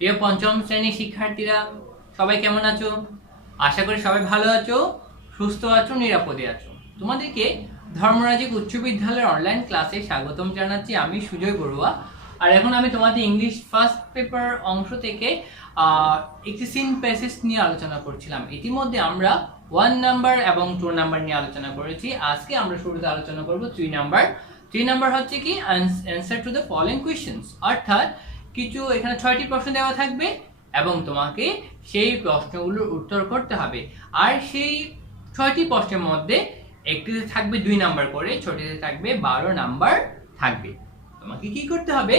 প্রিয় পঞ্চম শ্রেণীর শিক্ষার্থীরা, সবাই কেমন আছো? আশা করি সবাই ভালো আছো, সুস্থ আছো, নিরাপদে আছো। তোমাদেরকে ধর্মরাজিক উচ্চ বিদ্যালয়ের অনলাইন ক্লাসে স্বাগতম জানাচ্ছি। আমি সুজয় বড়ুয়া। আর এখন আমি তোমাদের ইংলিশ ফার্স্ট পেপার অংশ থেকে একটি সিন প্যাসেজ নিয়ে আলোচনা করছিলাম। ইতিমধ্যে আমরা 1 নাম্বার এবং 2 নাম্বার নিয়ে আলোচনা করেছি। আজকে আমরা শুরুতে আলোচনা করব 3 নাম্বার। 3 নাম্বার হচ্ছে কি answer to the following questions, অর্থাৎ কিছু এখানে 6টি প্রশ্ন দেওয়া থাকবে এবং তোমাকে সেই প্রশ্নগুলোর উত্তর করতে হবে। আর সেই 6টি প্রশ্নের মধ্যে একটিতে থাকবে 2 নাম্বার করে, ছোটটিতে থাকবে 12 নাম্বার থাকবে। তোমাকে কি করতে হবে?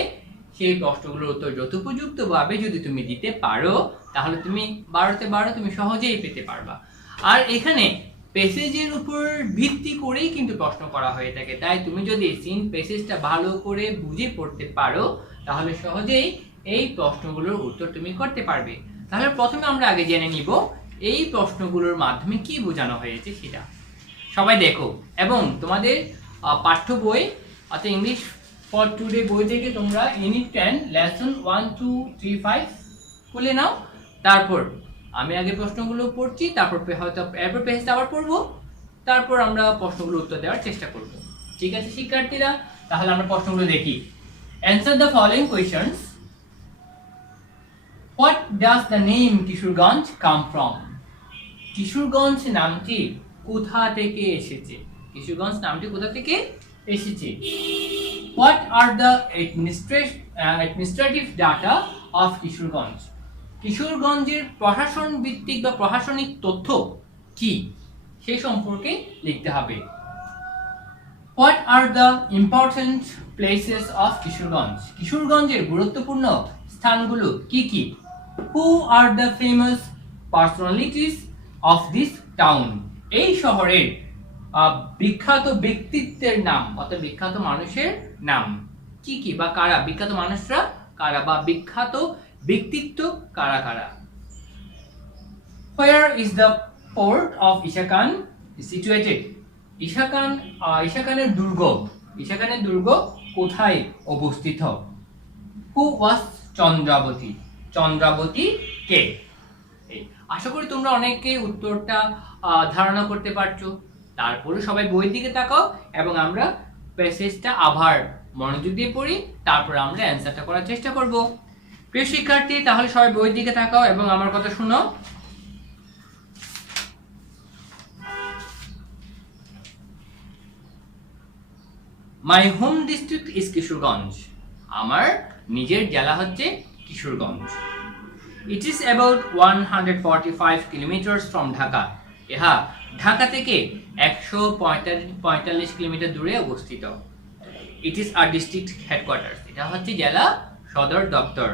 সেই প্রশ্নগুলোর উত্তর যথোপযুক্তভাবে যদি তুমি দিতে পারো তাহলে তুমি 12তে 12 তুমি সহজেই পেতে পারবা। আর এখানে প্যাসেজের উপর ভিত্তি করেই কিন্তু প্রশ্ন করা হয়ে থাকে, তাই তুমি যদি সিন প্যাসেজটা ভালো করে বুঝে পড়তে পারো তাহলে সহজেই এই প্রশ্নগুলোর উত্তর তুমি করতে পারবে। তাহলে প্রথমে আমরা আগে জেনে নিব এই প্রশ্নগুলোর মাধ্যমে কি বোঝানো হয়েছে সেটা। সবাই দেখো এবং তোমাদের পাঠ্য বই অর্থাৎ ইংলিশ ফর টুডে বই থেকে তোমরা ইউনিট 10 লেসন 1 2 3 5 খুলে নাও। তারপর আমি আগে প্রশ্নগুলো পড়ছি, তারপর হয়তো এরপর পেজটা আবার পড়বো, তারপর আমরা প্রশ্নগুলোর উত্তর দেওয়ার চেষ্টা করব। ঠিক আছে শিক্ষার্থীরা, তাহলে আমরা প্রশ্নগুলো দেখি। Answer the following questions. What does the name Kishoreganj come from? Kishoreganj নামটি কোথা থেকে এসেছে? কিশোরগঞ্জ নামটি কোথা থেকে এসেছে? What are the administrative data of Kishoreganj? কিশোরগঞ্জের প্রশাসন ভিত্তিক বা প্রশাসনিক তথ্য কি সেই সম্পর্কে লিখতে হবে। What are the important places of Kishoreganj? কিশোরগঞ্জের গুরুত্বপূর্ণ স্থানগুলো কি কি? Who are the famous personalities of this town? এই শহরের বিখ্যাত ব্যক্তিত্বের নাম অর্থাৎ বিখ্যাত মানুষের নাম কি কি বা কারা? বিখ্যাত মানুষরা কারা বা বিখ্যাত ব্যক্তিত্ব কারা কারা? Where is the port of ইশাকান situated? ইশাকানের দুর্গ কোথায় অবস্থিত? Who was Chandrabati? চন্দ্রাবতী কে? আশা করি তোমরা অনেকে উত্তরটা ধারণা করতে পারছো। তারপরে সবাই বইয়ের দিকে তাকাও এবং আমরা প্যাসেজটা আবার মনোযোগ দিয়ে পড়ি, তারপর আমরা অ্যান্সারটা করার চেষ্টা করব। প্রিয় শিক্ষার্থী, তাহলে সবাই বইয়ের দিকে তাকাও এবং আমার কথা শুনো। My home district is Kishoreganj. আমার নিজের জেলা হচ্ছে Kishoreganj. It is about 145 kilometres from Dhaka. ইহা ঢাকা থেকে 145 কিলোমিটার দূরে অবস্থিত। It is our district headquarters. এটা হচ্ছে জেলা সদর দপ্তর।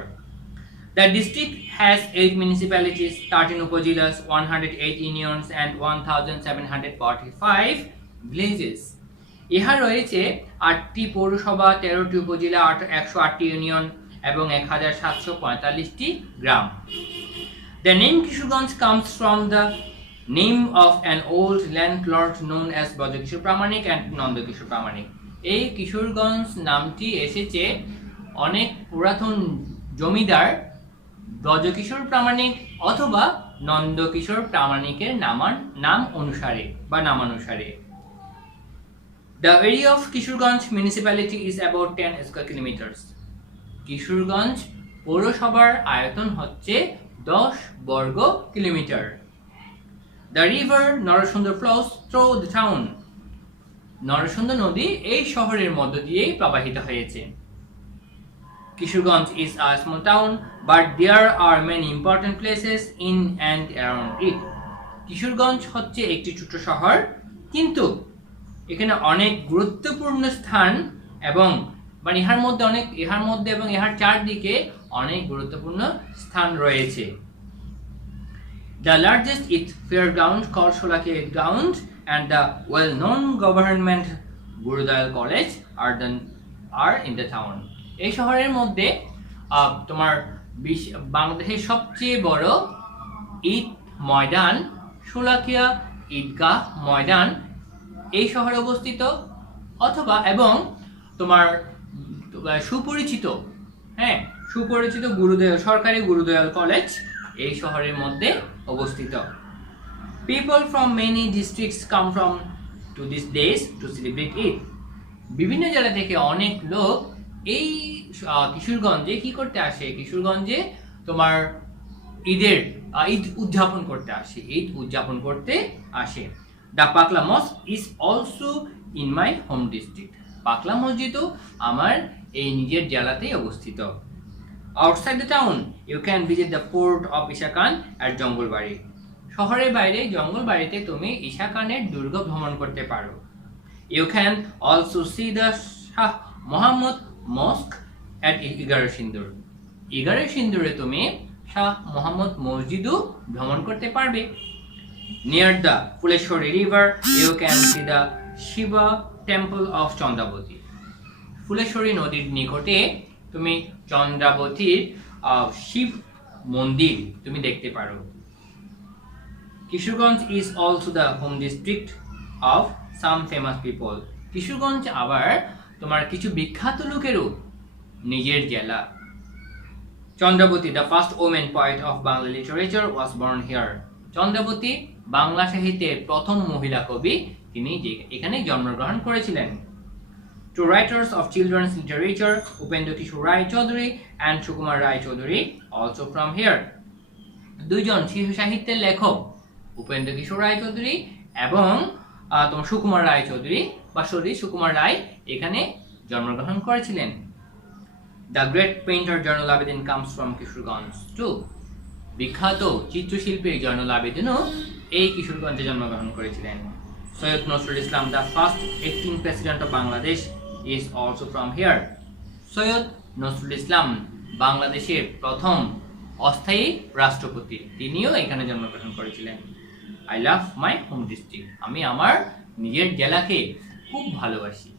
The district has 8 municipalities, 13 upazilas, 108 unions and 1745 villages. ইহা রয়েছে 8টি পৌরসভা, 13টি উপজেলা, 108টি ইউনিয়ন এবং 1745টি গ্রাম। The name Kishorganj comes from the name of an old landlord known as Brajokishor Pramanik and Nandakishor Pramanik. এই কিশোরগঞ্জ নামটি এসেছে অনেক পুরাতন জমিদার ব্রজকিশোর প্রামাণিক অথবা নন্দকিশোর প্রামাণিকের নাম অনুসারে বা নামানুসারে। The area of Kishorganj municipality is about 10 square kilometers. Kishoreganj পৌরসভার আয়তন হচ্ছে 10 বর্গ kilometre. The river Narasundar flows through the town. নরসুন্দর নদী এই শহরের মধ্য দিয়েই প্রবাহিত হয়েছে। Kishorganj is a small town, but there are many important places in and around it. Kishoreganj হচ্ছে একটি ছোট শহর, কিন্তু এখানে অনেক গুরুত্বপূর্ণ স্থান এবং মানে ইহার মধ্যে এবং ইহার চারদিকে অনেক গুরুত্বপূর্ণ স্থান রয়েছে। The largest is fairground called Sholakia Ground and the well-known government Gurudayal College are in the town. এই শহরের মধ্যে তোমার বাংলাদেশের সবচেয়ে বড় ঈদ ময়দান শোলাকিয়া ঈদগাহ ময়দান এই শহরে অবস্থিত, অথবা এবং তোমার সুপরিচিত সুপরিচিত গুরুদয়াল সরকারি গুরুদয়াল কলেজ এই শহরের মধ্যে অবস্থিত। People from many districts come from to this days to celebrate Eid. বিভিন্ন জেলা থেকে অনেক লোক এই কিশোরগঞ্জে কি করতে আসে? কিশোরগঞ্জে তোমার ঈদ উদযাপন করতে আসে, ঈদ উদযাপন করতে আসে। The Pakla mosque is also in my home district. Pakla মসজিদও আমার এই নিজের জেলাতেই অবস্থিত। Outside the town you can visit the port of Isa Khan at Jangalbari. শহরের বাইরে জঙ্গলবাড়িতে তুমি ঈশা খানের দুর্গ ভ্রমণ করতে পারো। You can also see the Shah Mohammad mosque at 11 Sindur. 11 সিন্দুরে তুমি শাহ মোহাম্মদ মসজিদও ভ্রমণ করতে পারবে। Near the Phuleshwari river you can see the Shiva temple of Chandrabati. Phuleshwari নদীর নিকটে তুমি চন্দ্রাবতীর শিব মন্দির তুমি দেখতে পারো। Kishoreganj is also the home district of some famous people. Kishoreganj আবার তোমার কিছু বিখ্যাত লোকেরও নিজের জেলা। Chandrabati the first women poet of Bangla literature was born here. Chandrabati Bangla সাহিত্যের প্রথম মহিলা কবি, তিনি এখানে জন্মগ্রহণ করেছিলেন। Two writers of children's literature Upendra Kishore Ray Chowdhury and Sukumar Ray Chowdhury also from here. দুইজন শিশু সাহিত্যের লেখক উপেন্দ্র কিশোর রায় চৌধুরী এবং তোমার সুকুমার রায় চৌধুরী বা সুকুমার রায় এখানে জন্মগ্রহণ করেছিলেন। The great painter Zainul Abedin comes from Kishoreganj too. বিখ্যাত চিত্রশিল্পী জয়নুল আবেদিনও এই কিশোরগঞ্জে জন্মগ্রহণ করেছিলেন। Syed Nazrul Islam the first 18th president of Bangladesh is also from here. Syed Nazrul Islam বাংলাদেশের প্রথম অস্থায়ী রাষ্ট্রপতি, তিনিও এখানে জন্মগ্রহণ করেছিলেন। I love my home district. আমি আমার নিজের জেলাকে খুব ভালোবাসি।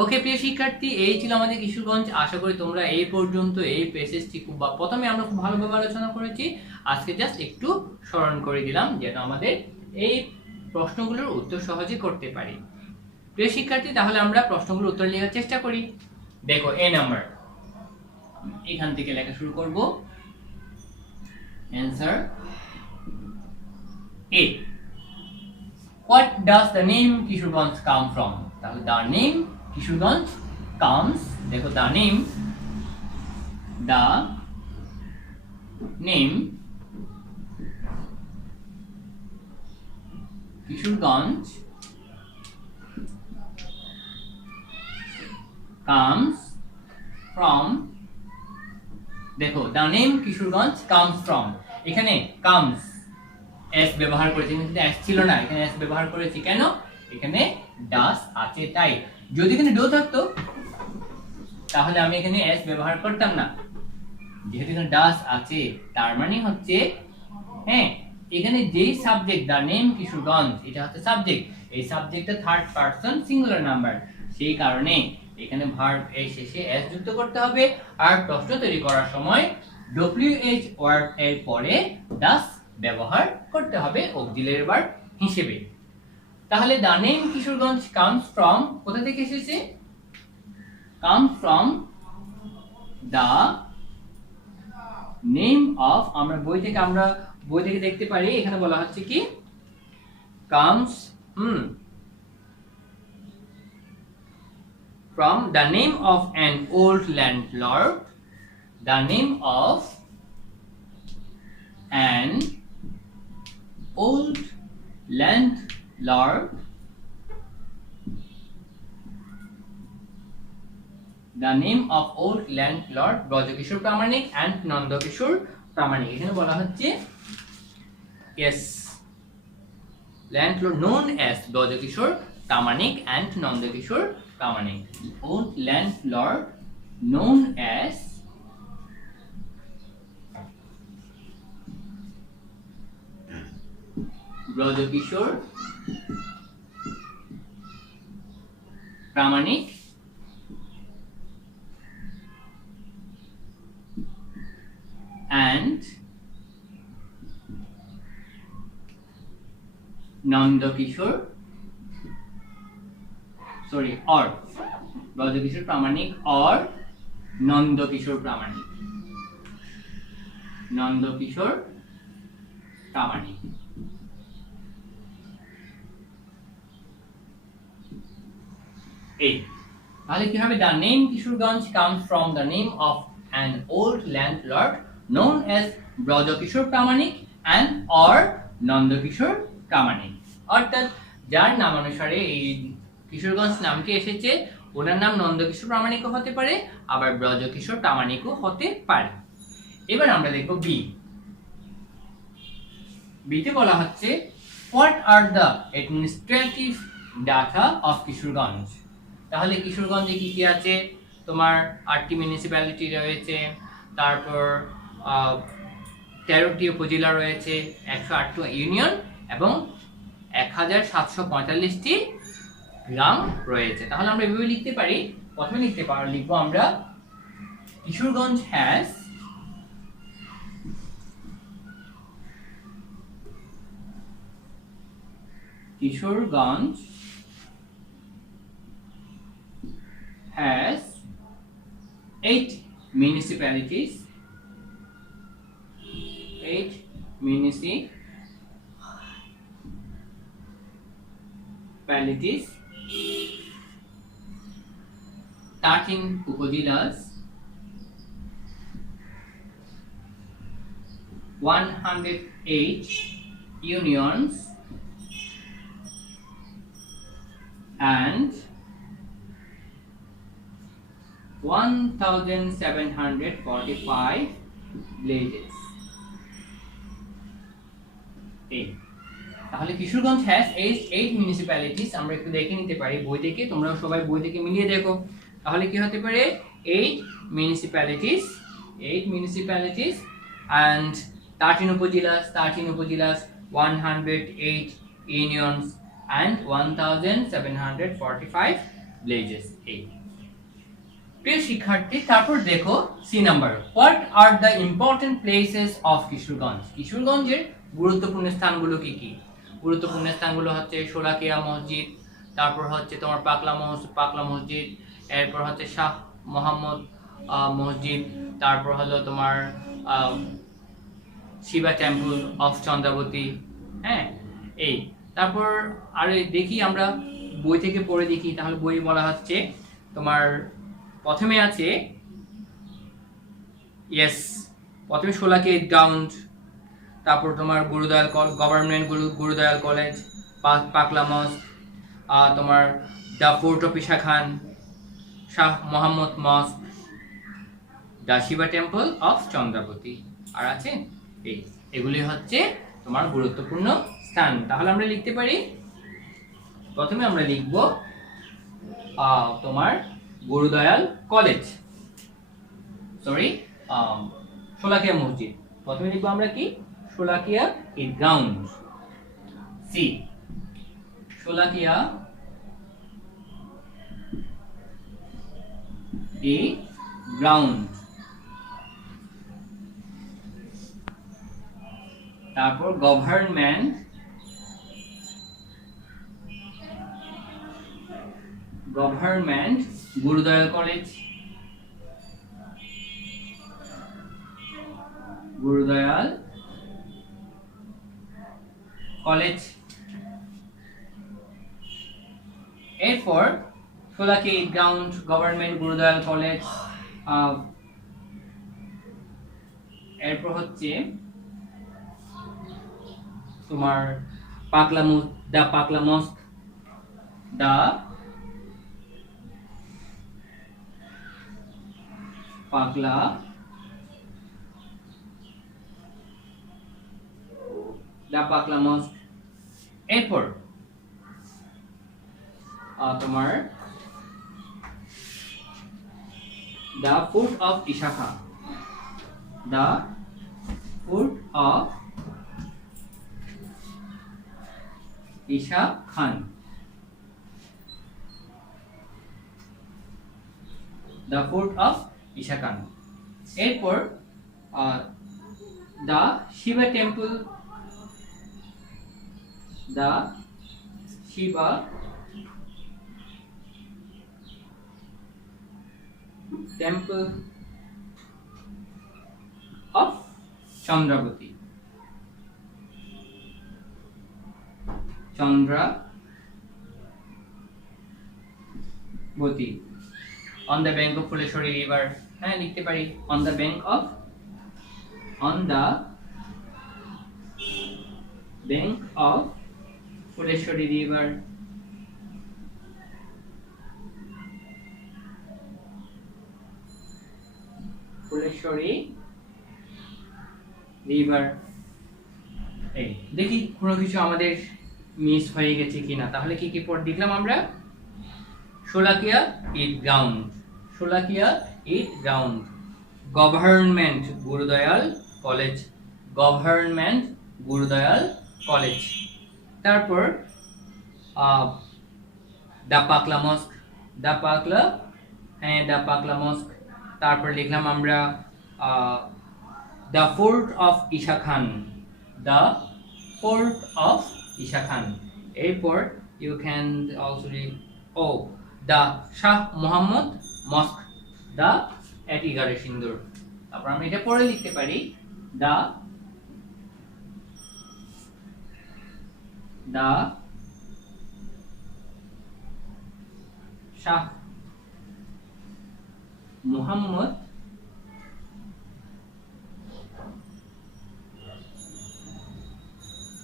ওকে প্রিয় শিক্ষার্থী, এই ছিল আমাদের কিশোরগঞ্জ। আশা করি তোমরা এই পর্যন্ত এই প্যাসেজটি প্রথমে আমরা খুব ভালোভাবে আলোচনা করেছি। আজকে জাস্ট একটু স্মরণ করে দিলাম যেন আমাদের এই প্রশ্নগুলোর উত্তর সহজে করতে পারি। প্রিয় শিক্ষার্থী, তাহলে আমরা প্রশ্নগুলোর উত্তর লেখার চেষ্টা করি। দেখো এ নাম্বার, এখান থেকে লেখা শুরু করব। Answer A. What does the name Kishorganj come from? তাহলে the name Kishorganj comes, দেখো the name Kishorganj comes from, দেখো the name Kishorganj comes from, এখানে comes এস ব্যবহার করেছি, কিন্তু এস ছিল না, এখানে এস ব্যবহার করেছি কেন? এখানে ডাস আছে তাই। যদি এখানে ডো থাকতো তাহলে আমি এখানে এস ব্যবহার করতাম না। যেহেতু এখানে ডাস আছে তার মানে হচ্ছে হ্যাঁ, এখানে যেই সাবজেক্ট দা নেম কিশোরগঞ্জ, এটা হচ্ছে সাবজেক্ট। এই সাবজেক্টটা থার্ড পারসন সিঙ্গুলার নাম্বার, সেই কারণে এখানে ভার্ব এর শেষে এস যুক্ত করতে হবে। আর প্রশ্ন তৈরি করার সময় ডব্লিউএইচ ওয়ার্ড এর পরে ডাস ব্যবহার করতে হবে অক্সিলারি ভার্ব হিসেবে। তাহলে the name Kishoreganj comes from, কোথা থেকে এসেছে? Comes from the name of, আমরা বই থেকে দেখতে পারি, এখানে বলা হচ্ছে কি comes from the name of an old landlord, the name of an old landlord, the name of old landlord Brajakishore Pramanik and Nandakishore Pramanik. এখানে বলা হচ্ছে yes, landlord known as Brajakishore Pramanik and Nandakishore Pramanik, old landlord known as Brajakishore Pramanik and Nandakishore or Brajakishore Pramanik or Nandakishore প্রামাণিক। নন্দকিশোর প্রামাণিক। এই তাহলে কি হবে? The name Kishoreganj comes from the name of an old landlord known as Brajakishore Pramanik and or Nandakishore Pramanik. অর্থাৎ যার নামানুসারে এই কিশোরগঞ্জ নামটি এসেছে, ওনার নাম নন্দকিশোর প্রামাণিকও হতে পারে, আবার ব্রজকিশোর প্রামাণিকও হতে পারে। এবার আমরা দেখব বি। বিতে বলা হচ্ছে what are the administrative data off Kishoreganj. তাহলে কিশোরগঞ্জে কি কি আছে? তোমার 8টি মিউনিসিপ্যালিটি রয়েছে, তারপর 13টি উপজেলা রয়েছে, 108টি ইউনিয়ন এবং 1745টি গ্রাম রয়েছে। তাহলে আমরা এভাবে লিখতে পারি। প্রথমে লিখবো আমরা Kishoreganj has Kishorganj has 8 municipalities. 8 municipalities, 13 upazilas, 108 unions, and 1745 villages. তাহলে কিশোরগঞ্জ হ্যাজ 8 মিউনিসিপ্যালিটিস। আমরা একটু দেখে নিতে পারি বই থেকে, তোমরা সবাই বই থেকে মিলিয়ে দেখো। তাহলে কি হতে পারে? 8 municipalities and 13 upazilas, 108 unions and 1745 villages. প্রিয় শিক্ষার্থী, তারপর দেখো C number. What are the important places of Kishoreganj. কিশোরগঞ্জের গুরুত্বপূর্ণ স্থানগুলো কি কি? গুরুত্বপূর্ণ স্থানগুলো হচ্ছে শোলাকিয়া মসজিদ, তারপর হচ্ছে তোমার পাকলা মসজিদ, এরপর হচ্ছে শাহ মোহাম্মদ মসজিদ, তারপর হলো তোমার শিবা টেম্পল অফ চন্দ্রাবতী। হ্যাঁ, এই তারপর আর দেখি আমরা বই থেকে পড়ে দেখি। তাহলে বই বলা হচ্ছে তোমার প্রথমে আছে প্রথমে শোলাকিয়া গ্রাউন্ড, তারপর তোমার government Gurudayal college, Pakla mosque, তোমার the fort of Isa Khan, Shah Mohammad mosque, the Shiva temple of Chandrabati. আর আছে এগুলি হচ্ছে তোমার গুরুত্বপূর্ণ স্থান। তাহলে আমরা লিখতে পারি, প্রথমে আমরা লিখব তোমার গুরুদয়াল কলেজ, শোলাকিয়া মসজিদ। প্রথমে লিখবো আমরা কি? Sholakia ground. C, Sholakia ground. তারপর গভর্নমেন্ট গুরুদয়াল কলেজ, এরপর Sholakia ground, government Gurudayal college, এরপর হচ্ছে তোমার পাকলা মস্ক, পাকলা মস্ক। এরপর তোমার the fort of Isa Khan, The Fort of Isha Khan. The Fort of Isha Khan. এরপর the Shiva Temple, the Shiva Temple Chandrabati, Chandrabati. On the bank of Phuleshwari river, হ্যাঁ লিখতে পারি on the bank of Phuleshwari river. Phuleshwari river. এই দেখি কোনো কিছু আমাদের মিস হয়ে গেছে কিনা। তাহলে কি কি পড় দেখলাম আমরা? Sholakia Eid ground, Sholakia Eid ground. Government Gurudayal college, government Gurudayal college. তারপর দা পাকলা মস্ক, দা পাকলা, হ্যাঁ দা পাকলা মস্ক। তারপর লিখলাম আমরা the fort of Isa Khan, the fort of Isa Khan. এরপর you can also read the Shah Mohammad mosque, the at Egarasindur. তারপর আমরা এটা পরে লিখতে পারি the Shah Muhammad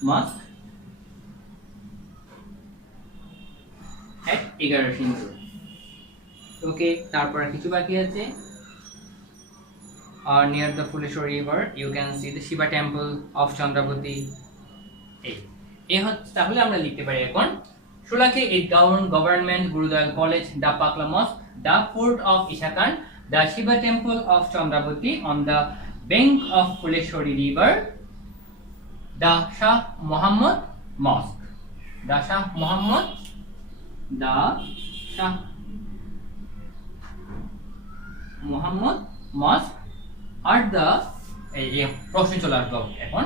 mosque at Egarasindur. Okay, তারপর কিছু বাকি আছে। Near the Fuleshwari river you can see the Shiva temple of Chandravati. এই হচ্ছে, তাহলে আমরা লিখতে পারি এখন Sholakia Eid ground, government Gurudayal college, the Pakla mosque, the fort of Isa Khan, the Shiva temple of Chandrabati on the bank of Phuleshwari river, the Shah Mohammad mosque, the Shah Mohammad, the Shah Mohammad mosque আর the, এই প্রশ্ন চলে আসবো এখন,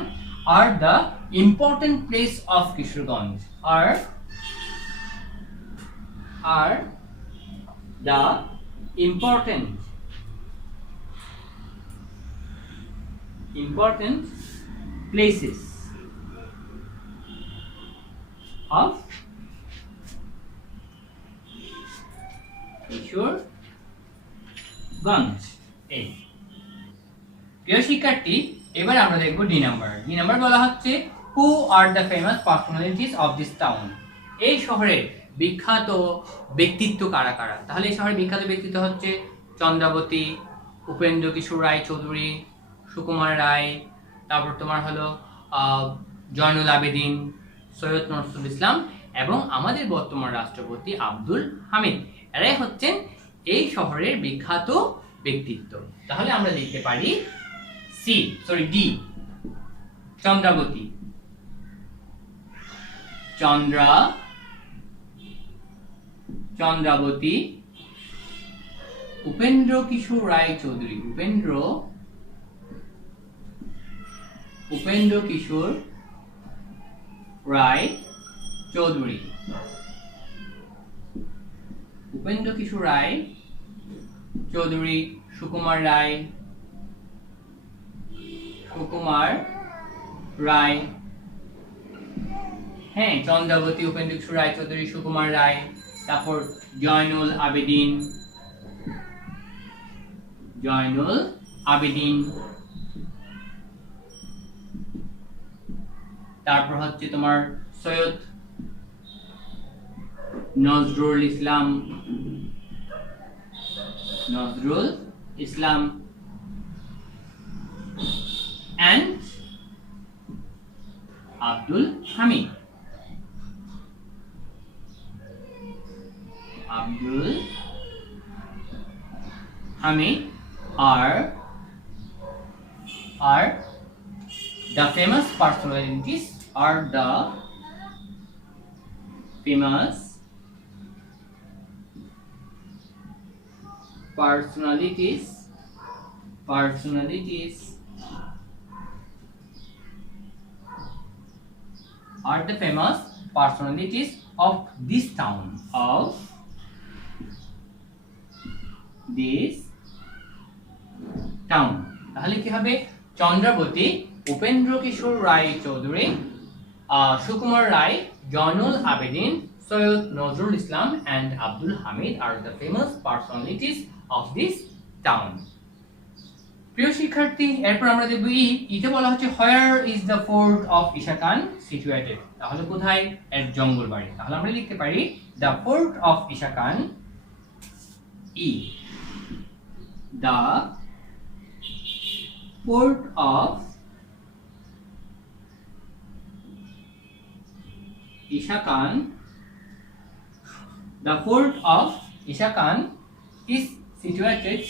are the important place of Kishoreganj, are the important places of Kishoreganj. এই প্রিয় শিক্ষার্থী, এবার আমরা দেখব ডি নাম্বার। ডি নাম্বার বলা হচ্ছে who are the famous personalities of this town. এই শহরের বিখ্যাত ব্যক্তিত্ব কারা কারা? তাহলে এই শহরের বিখ্যাত ব্যক্তিত্ব হচ্ছে চন্দ্রাবতী, উপেন্দ্র কিশোর রায় চৌধুরী, সুকুমার রায়, তারপর তোমার হলো জয়নুল আবেদিন, সৈয়দ নজরুল ইসলাম এবং আমাদের বর্তমান রাষ্ট্রপতি আব্দুল হামিদ। এরাই হচ্ছেন এই শহরের বিখ্যাত ব্যক্তিত্ব। তাহলে আমরা লিখতে পারি ডি, চন্দ্রাবতী, চন্দ্রাবতী, উপেন্দ্র কিশোর রায় চৌধুরী, উপেন্দ্র কিশোর রায় চৌধুরী, উপেন্দ্র কিশোর রায় চৌধুরী, সুকুমার রায়, হ্যাঁ চন্দ্রাবতী, উপেন্দ্র কিশোর রায় চৌধুরী, সুকুমার রায়, তারপর জয়নুল আবেদিন, তারপর হচ্ছে তোমার সৈয়দ নজরুল ইসলাম and Abdul Hamid. are the famous personalities are the famous personalities of this town, তাহলে কি হবে? চন্দ্রাবতী, উপেন্দ্র কিশোর রায় চৌধুরী, সুকুমার রায়, জয়নুল আবেদিন, সৈয়দ নজরুল ইসলাম and Abdul Hamid are the famous personalities of this town. প্রিয় শিক্ষার্থী, এরপর আমরা দেখব ইতে বলা হচ্ছে where is the fort of Isha Khan situated? তাহলে কোথায়? এর জঙ্গলবাড়ি। তাহলে আমরা লিখতে পারি the fort of Isha Khan, the fort of Isha Khan, the fort of Isha Khan is situated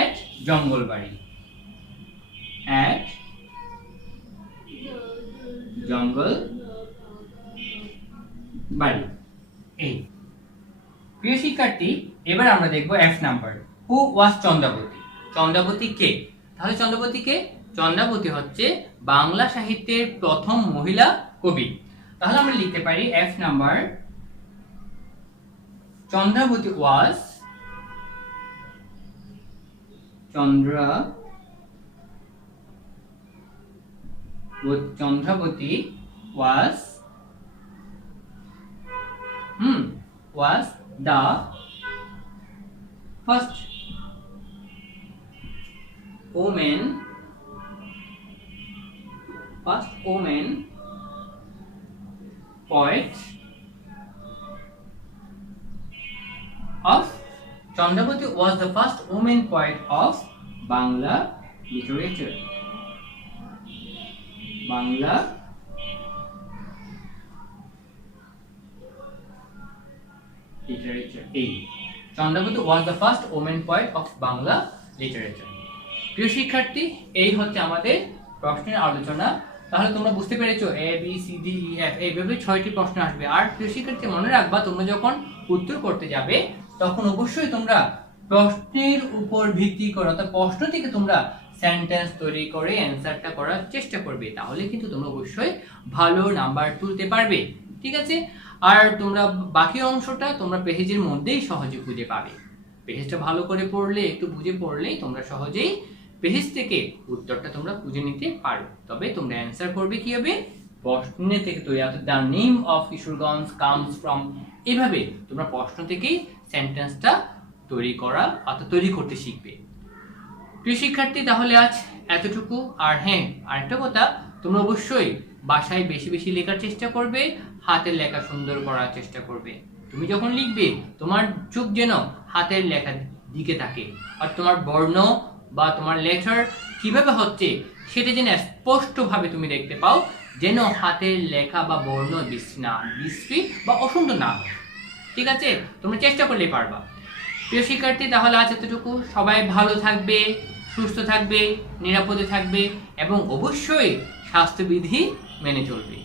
at Jonglebari. At Jonglebari. এই প্রিয় শিক্ষার্থী, এবার আমরা দেখব F নাম্বার। হু ওয়াজ চন্দ্রাবতী? চন্দ্রাবতী কে? তাহলে চন্দ্রাবতী কে? চন্দ্রাবতী হচ্ছে বাংলা সাহিত্যের প্রথম মহিলা কবি। তাহলে আমরা লিখতে পারি F number, Chandrabati was the first woman poet of Chandravati was the first woman poet of Bangla literature. Chandravati was the first woman poet of Bangla literature. প্রিয় শিক্ষার্থী, এই হচ্ছে আমাদের প্রশ্নের আলোচনা। তাহলে তোমরা বুঝতে পেরেছো A B C D E F এইভাবে 6টি প্রশ্ন আসবে। আর প্রিয় শিক্ষার্থী, মনে রাখবা তোমরা যখন উত্তর করতে যাবে তখন অবশ্যই তোমরা প্রশ্নের উপর ভিত্তি করে অর্থাৎ প্রশ্ন থেকে তোমরা সেন্টেন্স তৈরি করে অ্যানসারটা করার চেষ্টা করবে। তাহলে কিন্তু তোমরা অবশ্যই ভালো নাম্বার তুলতে পারবে। ঠিক আছে? আর তোমরা বাকি অংশটা তোমরা পেজের মধ্যেই সহজে খুঁজে পাবে। পেজটা ভালো করে পড়লে, একটু বুঝে পড়লেই তোমরা সহজেই পেজ থেকে উত্তরটা তোমরা খুঁজে নিতে পারো। তবে তোমরা অ্যানসার করবে কি হবে? প্রশ্ন থেকে তৈরি, অর্থাৎ the name of Kishoreganj comes from, এভাবে তোমরা প্রশ্ন থেকেই সেন্টেন্সটা তৈরি করতে শিখবে। প্রিয় শিক্ষার্থী, তাহলে আজ এতটুকু। আর হ্যাঁ, আরেকটা কথা, তোমরা অবশ্যই বাসায় বেশি বেশি লেখার চেষ্টা করবে, হাতের লেখা সুন্দর করার চেষ্টা করবে। তুমি যখন লিখবে তোমার চোখ যেন হাতের লেখার দিকে থাকে, আর তোমার বর্ণ বা তোমার লেটার কিভাবে হচ্ছে সেটা যেন স্পষ্টভাবে তুমি দেখতে পাও, যেন হাতের লেখা বা বর্ণ বিশ্রী বা অসুন্দর না হয়। ঠিক আছে? তোমরা চেষ্টা করলেই পারবা। প্রিয় শিক্ষার্থী, তাহলে আজ এতটুকু। সবাই ভালো থাকবে, সুস্থ থাকবে, নিরাপদে থাকবে এবং অবশ্যই স্বাস্থ্যবিধি মেনে চলবে।